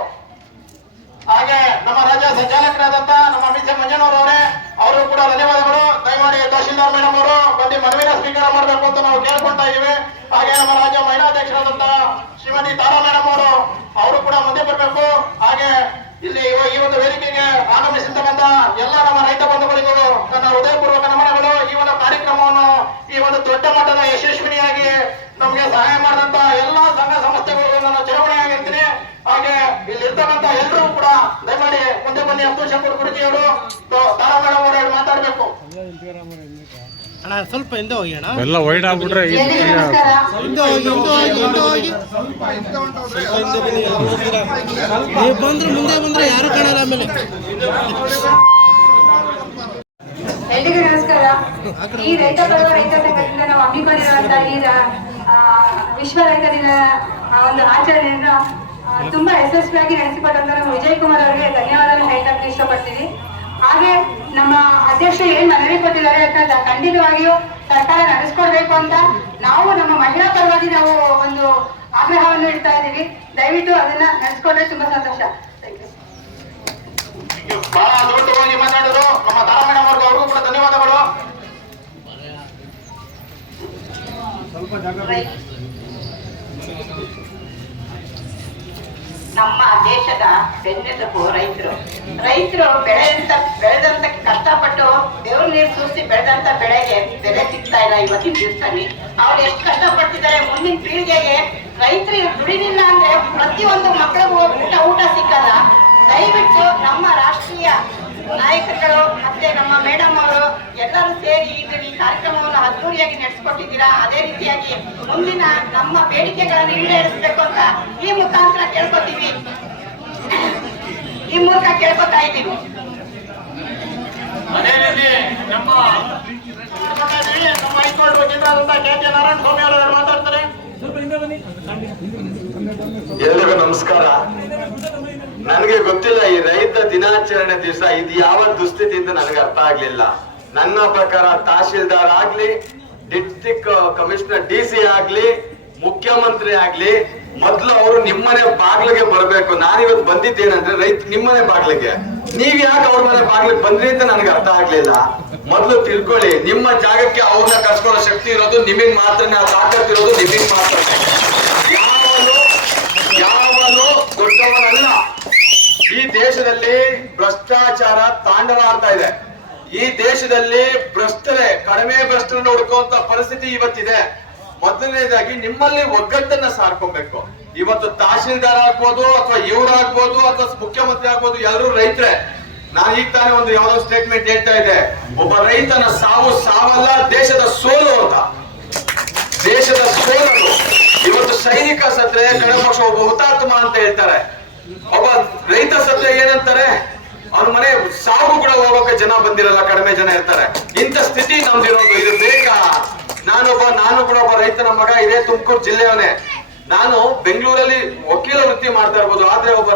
ಹಾಗೆ ನಮ್ಮ ರಾಜ್ಯ ಸಂಚಾಲಕರಾದಂತಹ ನಮ್ಮ ಮಿಸೆ ಮಂಜನವರವರೇ, ಅವರು ಕೂಡ ಧನ್ಯವಾದಗಳು. ದಯಮಾಡಿ ತಹಶೀಲ್ದಾರ್ ಮೇಡಮ್ ಅವರು ಬಂದು ಮನವಿನ ಸ್ವೀಕಾರ ಮಾಡಬೇಕು ಅಂತ ನಾವು ಕೇಳ್ಕೊಳ್ತಾ ಇದ್ದೀವಿ. ಹಾಗೆ ನಮ್ಮ ರಾಜ್ಯ ಮಹಿಳಾ ಅಧ್ಯಕ್ಷರಾದಂತಹ ಶ್ರೀಮತಿ ತಾರಾ ಮೇಡಮ್ ಅವರು ಕೂಡ ಮುಂದೆ ಬರಬೇಕು. ಹಾಗೆ ಇಲ್ಲಿ ಈ ಒಂದು ವೇದಿಕೆಗೆ ಆಗಮಿಸಿರ್ತಕ್ಕಂಥ ಎಲ್ಲ ನಮ್ಮ ರೈತ ಬಂಧುಗಳಿಗೂ ನನ್ನ ಹೃದಯಪೂರ್ವಕ ನಮನಗಳು. ಈ ಒಂದು ಕಾರ್ಯಕ್ರಮವನ್ನು ಈ ಒಂದು ದೊಡ್ಡ ಮಟ್ಟದ ಯಶಸ್ವಿನಿಯಾಗಿ ನಮಗೆ ಸಹಾಯ ಮಾಡಿದಂತ ಎಲ್ಲ ಸಂಘ ಸಂಸ್ಥೆಗಳಿಗೂ ನಾನು ಚಿರಋಣಿಯಾಗಿರ್ತೀನಿ. ಹಾಗೆ ಇಲ್ಲಿ ಇರ್ತಕ್ಕಂಥ ಎಲ್ಲರೂ ಕೂಡ ದಯಮಾಡಿ ಮುಂದೆ ಬನ್ನಿ. ಅಬ್ದುಲ್ ಶಕೂರ್ ಗುರುಜಿಯವರು, ತಾರಾ ಮೇಡಮ್ ಅವರು ಮಾತಾಡಬೇಕು. ಅಣ್ಣ ಸ್ವಲ್ಪ ಹಿಂದೆ ಹೋಗಿ ಅಣ್ಣ, ಎಲ್ಲ ವೈಡ್ ಆಗ್ಬಿಟ್ರೆ ಹಿಂದೆ ಹೋಗಿ ನೀವು ಬಂದ್ರೆ ಮುಂದೆ ಬಂದ್ರೆ ಯಾರು ಕಾಣಲ್ಲ ಆಮೇಲೆ. ಎಲ್ರಿಗೂ ನಮಸ್ಕಾರ. ಈ ರೈತ ಪರ್ವ ರೈತ ಸಂಘದಿಂದ ನಾವು ಹಮ್ಮಿಕೊಂಡಿರುವಂತಹ ಈ ವಿಶ್ವ ರೈತ ದಿನ ಒಂದು ಆಚರಣೆಯನ್ನ ತುಂಬಾ ಯಶಸ್ವಿಯಾಗಿ ನಡೆಸಿಕೊಟ್ಟಂತ ನಮ್ಮ ವಿಜಯ್ ಕುಮಾರ್ ಅವರಿಗೆ ಧನ್ಯವಾದಗಳನ್ನು ಹೇಳಕ್ಕೆ ಇಷ್ಟಪಡ್ತೀನಿ. ಹಾಗೆ ನಮ್ಮ ಅಧ್ಯಕ್ಷರು ಏನ್ ಮನವಿ ಕೊಟ್ಟಿದ್ದಾರೆ ಅಂತ ಖಂಡಿತವಾಗಿಯೂ ಸರ್ಕಾರ ನಡೆಸ್ಕೊಡ್ಬೇಕು ಅಂತ ನಾವು ನಮ್ಮ ಮಹಿಳಾ ಪರವಾಗಿ ನಾವು ಒಂದು ಆಗ್ರಹವನ್ನು ಇಡ್ತಾ ಇದ್ದೀವಿ. ದಯವಿಟ್ಟು ಅದನ್ನ ನಡೆಸ್ಕೊಂಡ್ರೆ ತುಂಬಾ ಸಂತೋಷ. ಬಹಳ ದೊಡ್ಡವಾಗಿ ಮಾತಾಡಿದ್ರು ನಮ್ಮ ತಾರಾ ಮೇಡಮ್ ಅವ್ರಿಗೂ ಕೂಡ ಧನ್ಯವಾದಗಳು. ನಮ್ಮ ದೇಶದ ಬೆನ್ನೆಲುಬು ರೈತರು ಬೆಳೆದಂತ ಕಷ್ಟಪಟ್ಟು ದೇವ್ರ ನೀರು ಸೂಸಿ ಬೆಳೆದಂತ ಬೆಳೆಗೆ ಬೆಲೆ ಸಿಗ್ತಾ ಇಲ್ಲ ಇವತ್ತಿನ ದಿವಸದಲ್ಲಿ. ಅವ್ರು ಎಷ್ಟು ಕಷ್ಟಪಡ್ತಿದ್ದಾರೆ, ಮುಂದಿನ ಪೀಳಿಗೆಗೆ ರೈತರು ದುಡಿಲಿಲ್ಲ ಅಂದ್ರೆ ಪ್ರತಿಯೊಂದು ಮಕ್ಕಳಿಗೂ ಊಟ ಸಿಕ್ಕಲ್ಲ. ದಯವಿಟ್ಟು ನಮ್ಮ ರಾಷ್ಟ್ರೀಯ ನಾಯಕರುಗಳು ಮತ್ತೆ ನಮ್ಮ ಮೇಡಮ್ ಅವರು ಎಲ್ಲರೂ ಸೇರಿ ಈ ಕಾರ್ಯಕ್ರಮವನ್ನು ಅದ್ದೂರಿಯಾಗಿ ನಡೆಸಿಕೊಟ್ಟಿದ್ದೀರಾ. ಅದೇ ರೀತಿಯಾಗಿ ಮುಂದಿನ ನಮ್ಮ ಬೇಡಿಕೆಗಳನ್ನು ಈಡೇರಿಸಬೇಕು ಅಂತ ಈ ಮುಖಾಂತರ ಕೇಳ್ಕೊತೀವಿ, ಈ ಮೂಲಕ ಕೇಳ್ಕೊತಾ ಇದ್ದೀವಿ. ಅದೇ ರೀತಿ ನಮ್ಮ ಹೈಕೋರ್ಟ್ ವಕೀಲರಾದಂತ ಕೆ ನಾರಾಯಣ ಸ್ವಾಮಿ ಅವರು ಮಾತಾಡ್ತಾರೆ. ಎಲ್ರಿಗೂ ನಮಸ್ಕಾರ. ನನಗೆ ಗೊತ್ತಿಲ್ಲ ಈ ರೈತ ದಿನಾಚರಣೆ ದಿವಸ ಇದು ಯಾವ ದುಸ್ಥಿತಿ ಅಂತ ನನಗೆ ಅರ್ಥ ಆಗ್ಲಿಲ್ಲ. ನನ್ನ ಪ್ರಕಾರ ತಹಶೀಲ್ದಾರ್ ಆಗ್ಲಿ, ಡಿಸ್ಟ್ರಿಕ್ಟ್ ಕಮಿಷನರ್ DC ಆಗ್ಲಿ, ಮುಖ್ಯಮಂತ್ರಿ ಆಗ್ಲಿ, ಮೊದ್ಲು ಅವರು ನಿಮ್ಮನೆ ಬಾಗ್ಲಿಗೆ ಬರ್ಬೇಕು. ನಾನಿವತ್ತು ಬಂದಿದ್ದೇನಂದ್ರೆ ನಿಮ್ಮನೆ ಬಾಗ್ಲಿಗೆ, ನೀವ್ ಯಾಕೆ ಅವ್ರ ಮನೆ ಬಾಗ್ಲಿಗೆ ಬಂದ್ರಿ ಅಂತ ನನಗೆ ಅರ್ಥ ಆಗ್ಲಿಲ್ಲ. ಮೊದ್ಲು ತಿಳ್ಕೊಳ್ಳಿ, ನಿಮ್ಮ ಜಾಗಕ್ಕೆ ಅವ್ರನ್ನ ಕರ್ಸ್ಕೊಳ್ಳೋ ಶಕ್ತಿ ಇರೋದು ನಿಮಗ್ ಮಾತ್ರ, ತಾಕತ್ತಿರೋದು ನಿಮಗ್ ಮಾತ್ರ. ಯಾವನು ದೊಡ್ಡವನಲ್ಲ. ಈ ದೇಶದಲ್ಲಿ ಭ್ರಷ್ಟಾಚಾರ ತಾಂಡವಾಡ್ತಾ ಇದೆ. ಈ ದೇಶದಲ್ಲಿ ಕಡಿಮೆ ಭ್ರಷ್ಟರನ್ನು ಹುಡುಕುವಂತ ಪರಿಸ್ಥಿತಿ ಇವತ್ತಿದೆ. ಮೊದಲನೇದಾಗಿ ನಿಮ್ಮಲ್ಲಿ ಒಗ್ಗಟ್ಟನ್ನ ಸಾರ್ಕೊಬೇಕು. ಇವತ್ತು ತಹಶೀಲ್ದಾರ್ ಆಗ್ಬೋದು, ಅಥವಾ ಇವ್ರಾಗ್ಬೋದು, ಅಥವಾ ಮುಖ್ಯಮಂತ್ರಿ ಆಗ್ಬೋದು, ಎಲ್ಲರೂ ರೈತರೇ. ನಾನು ಈಗ ತಾನೇ ಒಂದು ಯಾವ್ದೋ ಸ್ಟೇಟ್ಮೆಂಟ್ ಹೇಳ್ತಾ ಇದ್ದೆ, ಒಬ್ಬ ರೈತನ ಸಾವಲ್ಲ, ದೇಶದ ಸೋಲು ಅಂತ. ದೇಶದ ಸೋಲದು. ಇವತ್ತು ಸೈನಿಕ ಸತ್ರೆ ಕಳೆದ ವರ್ಷ ಒಬ್ಬ ಹುತಾತ್ಮ ಅಂತ ಹೇಳ್ತಾರೆ, ಒಬ್ಬ ರೈತ ಸತ್ರೆ ಏನಂತಾರೆ, ಅವನ ಮನೆ ಸಾವು ಕೂಡ ಹೋಗೋಕೆ ಜನ ಬಂದಿರಲ್ಲ, ಕಡಿಮೆ ಜನ ಇರ್ತಾರೆ. ಇಂಥ ಸ್ಥಿತಿ ನಮ್ದಿರೋದು. ಇದು ಬೇಕಾ? ನಾನು ಕೂಡ ಒಬ್ಬ ರೈತನ ಮಗ, ಇದೇ ತುಮಕೂರು ಜಿಲ್ಲೆಯವನೇ. ನಾನು ಬೆಂಗಳೂರಲ್ಲಿ ವಕೀಲ ವೃತ್ತಿ ಮಾಡ್ತಾ ಇರ್ಬೋದು, ಆದ್ರೆ ಒಬ್ಬ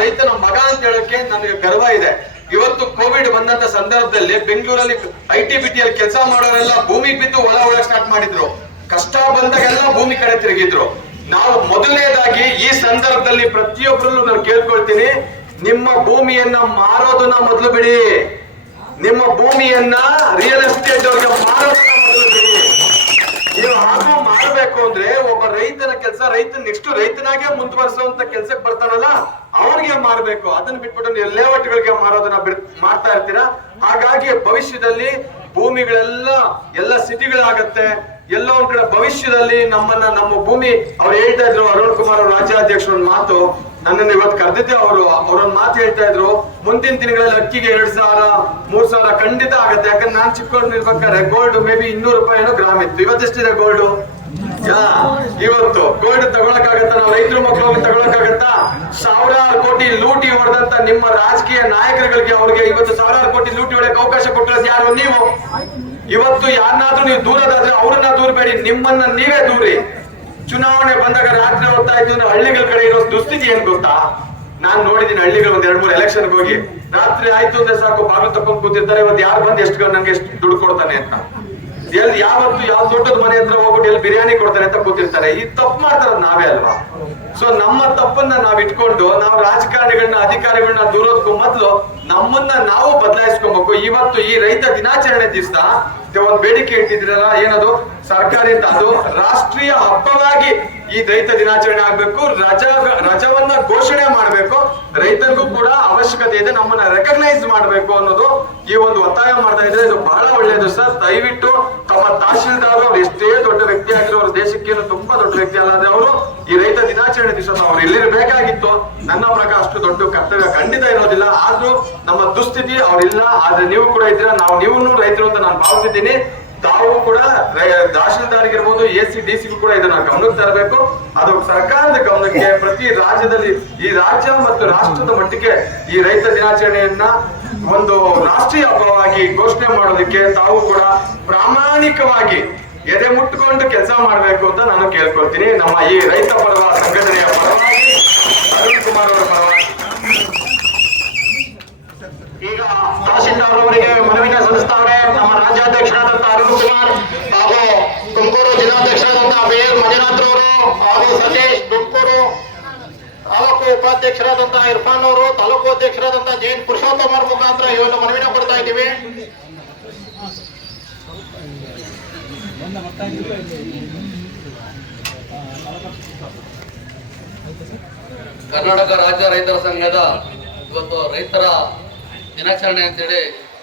ರೈತನ ಮಗ ಅಂತ ಹೇಳೋಕೆ ನನಗೆ ಗರ್ವ ಇದೆ. ಇವತ್ತು ಕೋವಿಡ್ ಬಂದಂತ ಸಂದರ್ಭದಲ್ಲಿ ಬೆಂಗಳೂರಲ್ಲಿ IT-BT ಅಲ್ಲಿ ಕೆಲಸ ಮಾಡೋರೆಲ್ಲ ಭೂಮಿ ಬಿದ್ದು ಒಳಗೆ ಸ್ಟಾರ್ಟ್ ಮಾಡಿದ್ರು. ಕಷ್ಟ ಬಂದಾಗೆಲ್ಲ ಭೂಮಿ ಕಡೆ ತಿರುಗಿದ್ರು. ನಾವು ಮೊದಲನೇದಾಗಿ ಈ ಸಂದರ್ಭದಲ್ಲಿ ಪ್ರತಿಯೊಬ್ಬರಲ್ಲೂ ನಾನು ಕೇಳ್ಕೊಳ್ತೀನಿ, ನಿಮ್ಮ ಭೂಮಿಯನ್ನ ಮಾರೋದನ್ನ ಮೊದಲು ಬಿಡಿ. ನಿಮ್ಮ ಭೂಮಿಯನ್ನ ರಿಯಲ್ ಎಸ್ಟೇಟ್ ಅವರಿಗೆ ಮಾರೋದನ್ನ ಮೊದಲು ಬಿಡಿ. ನೀವು ಹಾಗೂ ಮಾಡಬೇಕು ಅಂದ್ರೆ ಒಬ್ಬ ರೈತನ ಕೆಲಸ, ನೆಕ್ಸ್ಟ್ ರೈತನಾಗೆ ಮುಂದುವರಿಸುವಂತ ಕೆಲ್ಸಕ್ಕೆ ಬರ್ತಾನಲ್ಲ ಅವ್ರಿಗೆ ಮಾರಬೇಕು. ಅದನ್ನ ಬಿಟ್ಬಿಟ್ಟು ನೀವು ಲೇಔಟ್ಗಳಿಗೆ ಮಾರೋದನ್ನ ಮಾಡ್ತಾ ಇರ್ತೀರಾ. ಹಾಗಾಗಿ ಭವಿಷ್ಯದಲ್ಲಿ ಭೂಮಿಗಳೆಲ್ಲ ಸಿಟಿಗಳಾಗತ್ತೆ. ಎಲ್ಲೋ ಒಂದ್ ಕಡೆ ಭವಿಷ್ಯದಲ್ಲಿ ನಮ್ಮ ಭೂಮಿ, ಅವ್ರು ಹೇಳ್ತಾ ಇದ್ರು, ಅರುಣ್ ಕುಮಾರ್ ಅವರು ರಾಜ್ಯಾಧ್ಯಕ್ಷರು ಒಂದು ಮಾತು, ನನ್ನನ್ನು ಇವತ್ತು ಕರೆದಿದ್ದೆ. ಅವ್ರೊಂದು ಮಾತು ಹೇಳ್ತಾ ಇದ್ರು, ಮುಂದಿನ ದಿನಗಳಲ್ಲಿ ಅಕ್ಕಿಗೆ 2,000-3,000 ಖಂಡಿತ ಆಗತ್ತೆ. ಯಾಕಂದ್ರೆ ನಾನ್ ಚಿಕ್ಕವ್ರು ಇರ್ಬೇಕಾದ್ರೆ ಗೋಲ್ಡ್ ಮೇ ಬಿ 200 ರೂಪಾಯಿನೋ ಗ್ರಾಮ್ ಇತ್ತು. ಇವತ್ತೆಷ್ಟಿದೆ ಗೋಲ್ಡ್? ಇವತ್ತು ಗೋಲ್ಡ್ ತಗೊಳಕಾಗತ್ತ? ನಾವು ರೈತರು ಮಕ್ಕಳು ತಗೊಳಕಾಗತ್ತಾ? ಸಾವಿರಾರು ಕೋಟಿ ಲೂಟಿ ಹೊಡೆದಂತ ನಿಮ್ಮ ರಾಜಕೀಯ ನಾಯಕರುಗಳಿಗೆ, ಅವ್ರಿಗೆ ಇವತ್ತು ಸಾವಿರಾರು ಕೋಟಿ ಲೂಟಿ ಹೊಡೆಯಕ್ಕೆ ಅವಕಾಶ ಕೊಟ್ಟಿರೋದು ಯಾರು? ನೀವು. ಇವತ್ತು ಯಾರನ್ನಾದ್ರೂ ನೀವು ದೂರದಾದ್ರೆ ಅವ್ರನ್ನ ದೂರಬೇಡಿ, ನಿಮ್ಮನ್ನ ನೀವೇ ದೂರಿ. ಚುನಾವಣೆ ಬಂದಾಗ ರಾತ್ರಿ ಹೊತ್ತಾಯ್ತು ಅಂದ್ರೆ ಹಳ್ಳಿಗಳ ಕಡೆ ಇರೋ ದುಸ್ಥಿತಿ ಏನ್ ಗೊತ್ತಾ? ನಾನ್ ನೋಡಿದೀನಿ ಹಳ್ಳಿಗಳು 1-2-3 ಎಲೆಕ್ಷನ್ಗೆ ಹೋಗಿ, ರಾತ್ರಿ ಆಯ್ತು ಅಂದ್ರೆ ಸಾಕು ಬಾಗಿಲು ತಕೊಂಡ್ ಕೂತಿರ್ತಾರೆ. ಇವತ್ತು ಯಾರು ಬಂದು ನಂಗೆ ಎಷ್ಟು ದುಡ್ಡು ಕೊಡ್ತಾನೆ ಅಂತ. ಯಾವತ್ತು ಯಾವ ದೊಡ್ಡದ ಮನೆ ಹತ್ರ ಹೋಗ್ಬಿಟ್ಟು ಎಲ್ಲಿ ಬಿರಿಯಾನಿ ಕೊಡ್ತಾರೆ ಅಂತ ಕೂತಿರ್ತಾರೆ. ಈ ತಪ್ಪು ಮಾಡ್ತಾರ ನಾವೇ ಅಲ್ವಾ? ಸೊ ನಮ್ಮ ತಪ್ಪನ್ನ ನಾವ್ ಇಟ್ಕೊಂಡು ನಾವು ರಾಜಕಾರಣಿಗಳನ್ನ, ಅಧಿಕಾರಿಗಳನ್ನ ದೂರೋದಕ್ಕೂ ಮೊದ್ಲು ನಮ್ಮನ್ನ ನಾವು ಬದಲಾಯಿಸ್ಕೊಬೇಕು. ಇವತ್ತು ಈ ರೈತ ದಿನಾಚರಣೆ ದಿವಸ ಒಂದು ಬೇಡಿಕೆ ಇಟ್ಟಿದ್ರಲ್ಲ, ಏನದು? ಸರ್ಕಾರಿ ಅಂತ, ಅದು ರಾಷ್ಟ್ರೀಯ ಹಬ್ಬವಾಗಿ ಈ ರೈತ ದಿನಾಚರಣೆ ಆಗ್ಬೇಕು. ರಜವನ್ನ ಘೋಷಣೆ ಮಾಡ್ಬೇಕು. ರೈತರಿಗೂ ಕೂಡ ಅವಶ್ಯಕತೆ ಇದೆ, ನಮ್ಮನ್ನ ರೆಕಗ್ನೈಸ್ ಮಾಡ್ಬೇಕು ಅನ್ನೋದು ಈ ಒಂದು ಒತ್ತಾಯ ಮಾಡ್ತಾ ಇದ್ರೆ ಇದು ಬಹಳ ಒಳ್ಳೇದು ಸರ್. ದಯವಿಟ್ಟು ತಮ್ಮ ತಹಶೀಲ್ದಾರ್ ಅವ್ರು ಎಷ್ಟೇ ದೊಡ್ಡ ವ್ಯಕ್ತಿ ಆಗಿರೋ, ಅವ್ರ ದೇಶಕ್ಕೇನು ತುಂಬಾ ದೊಡ್ಡ ವ್ಯಕ್ತಿ ಅಲ್ಲ, ಆದ್ರೆ ಅವರು ಈ ರೈತ ದಿನಾಚರಣೆ ದಿವಸ ಅವ್ರು ಇಲ್ಲಿರ್ಬೇಕಾಗಿತ್ತು. ನನ್ನ ಪ್ರಕಾರ ಅಷ್ಟು ದೊಡ್ಡ ಕರ್ತವ್ಯ ಖಂಡಿತ ಇರೋದಿಲ್ಲ. ಆದ್ರೂ ನಮ್ಮ ದುಸ್ಥಿತಿ ಅವ್ರಿಲ್ಲ. ಆದ್ರೆ ನೀವು ಕೂಡ ಇದ್ದೀರಾ, ನೀವು ರೈತರು ಅಂತ ನಾನು ಭಾವಿಸಿದ್ದೀನಿ. ತಾವು ಕೂಡ ತಹಶೀಲ್ದಾರ್ಗಿರ್ಬೋದು, AC DC ಕೂಡ ಇದನ್ನ ಗಮನಕ್ಕೆ ತರಬೇಕು. ಅದು ಸರ್ಕಾರದ ಗಮನಕ್ಕೆ, ಪ್ರತಿ ರಾಜ್ಯದಲ್ಲಿ, ಈ ರಾಜ್ಯ ಮತ್ತು ರಾಷ್ಟ್ರದ ಮಟ್ಟಿಗೆ ಈ ರೈತ ದಿನಾಚರಣೆಯನ್ನ ಒಂದು ರಾಷ್ಟ್ರೀಯ ಹಬ್ಬವಾಗಿ ಘೋಷಣೆ ಮಾಡೋದಕ್ಕೆ ತಾವು ಕೂಡ ಪ್ರಾಮಾಣಿಕವಾಗಿ ಎದೆ ಮುಟ್ಟುಕೊಂಡು ಕೆಲಸ ಮಾಡಬೇಕು ಅಂತ ನಾನು ಕೇಳ್ಕೊಳ್ತೀನಿ. ನಮ್ಮ ಈ ರೈತ ಪರವ ಸಂಘಟನೆಯ ಪರವಾಗಿ, ಅರುಣ್ ಕುಮಾರ್ ಅವರ ಪರವಾಗಿ. ಈಗ ತಹಸೀಲ್ದಾರ್ ಅವರಿಗೆ ಮನವಿನ ಸಲ್ಲಿಸ್ತಾರೆ. ನಮ್ಮ ರಾಜ್ಯಾಧ್ಯಕ್ಷರಾದಂತಹ ಅರುಣ್ ಕುಮಾರ್ ಹಾಗೂ ತುಮಕೂರು ಜಿಲ್ಲಾಧ್ಯಕ್ಷರಾದಂತಹ ಬೇಲ್ ಮಂಜುನಾಥ್ ಅವರು ಹಾಗೂ ಸತೀಶ್ ತುಮಕೂರು ತಾಲೂಕು ಉಪಾಧ್ಯಕ್ಷರಾದಂತಹ ಇರ್ಫಾನ್ ಅವರು, ತಾಲೂಕು ಅಧ್ಯಕ್ಷರಾದಂತಹ ಜೈನ್ ಪುರುಷೋತ್ತಮ ಅವರ ಮುಖಾಂತರ ಈ ಒಂದು ಮನವಿನ ಕೊಡ್ತಾ ಇದ್ದೀವಿ. ಕರ್ನಾಟಕ ರಾಜ್ಯ ರೈತರ ಸಂಘದ ಇವತ್ತು ರೈತರ ದಿನಾಚರಣೆ ಅಂತೇಳಿ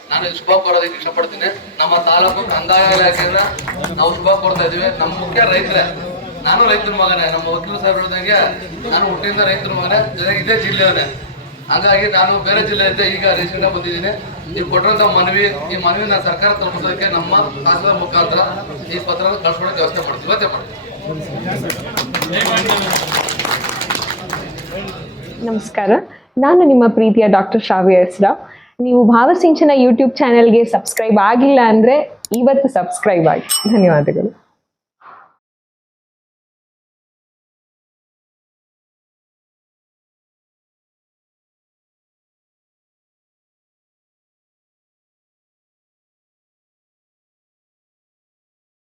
ನಾನು ಶುಭ ಕೋರೋದಕ್ಕೆ ಇಷ್ಟಪಡ್ತೀನಿ. ನಮ್ಮ ತಾಲೂಕು ಕಂದಾಯ ಇಲಾಖೆಯಿಂದ ನಾವು ಶುಭ ಕೋರ್ತಾ ಇದ್ದೀವಿ. ನಮ್ಮ ಮುಖ್ಯ ರೈತರೇ, ನಾನು ರೈತರ ಮಗನೇ. ನಮ್ಮ ವಕೀಲ ಸಾಹೇಬ್ ಹೇಳಿದಂಗೆ ನಾನು ಹುಟ್ಟಿಯಿಂದ ರೈತರ ಮಗನೇ, ಜೊತೆಗೆ ಇದೇ ಜಿಲ್ಲೆಯವನೇ. ಹಾಗಾಗಿ ನಾನು ಬೇರೆ ಜಿಲ್ಲೆ ಇದ್ದೆ, ಈಗ ರೀಸೆಂಟಾಗಿ ಬಂದಿದ್ದೀನಿ. ನೀವು ಕೊಟ್ಟಿರೋಂಥ ಈ ಮನವಿನ ಸರ್ಕಾರ ತಲುಪಿಸೋದಕ್ಕೆ ನಮ್ಮ ಶಾಸಕರ ಮುಖಾಂತರ ಈ ಪತ್ರ ಕಳ್ಸ್ಕೊಳಕ್ಕೆ ವ್ಯವಸ್ಥೆ ಮಾಡ್ತೀವಿ, ಇವತ್ತೇ ಮಾಡ್ತೀವಿ. ನಮಸ್ಕಾರ, ನಾನು ನಿಮ್ಮ ಪ್ರೀತಿಯ ಡಾಕ್ಟರ್ ಶ್ರಾವ್ಯ ಎಸ್.ರಾವ್. ನೀವು ಭಾವಸಿಂಚನ ಯೂಟ್ಯೂಬ್ ಚಾನೆಲ್ಗೆ ಸಬ್ಸ್ಕ್ರೈಬ್ ಆಗಿಲ್ಲ ಅಂದರೆ ಇವತ್ತು ಸಬ್ಸ್ಕ್ರೈಬ್ ಆಗಿ. ಧನ್ಯವಾದಗಳು.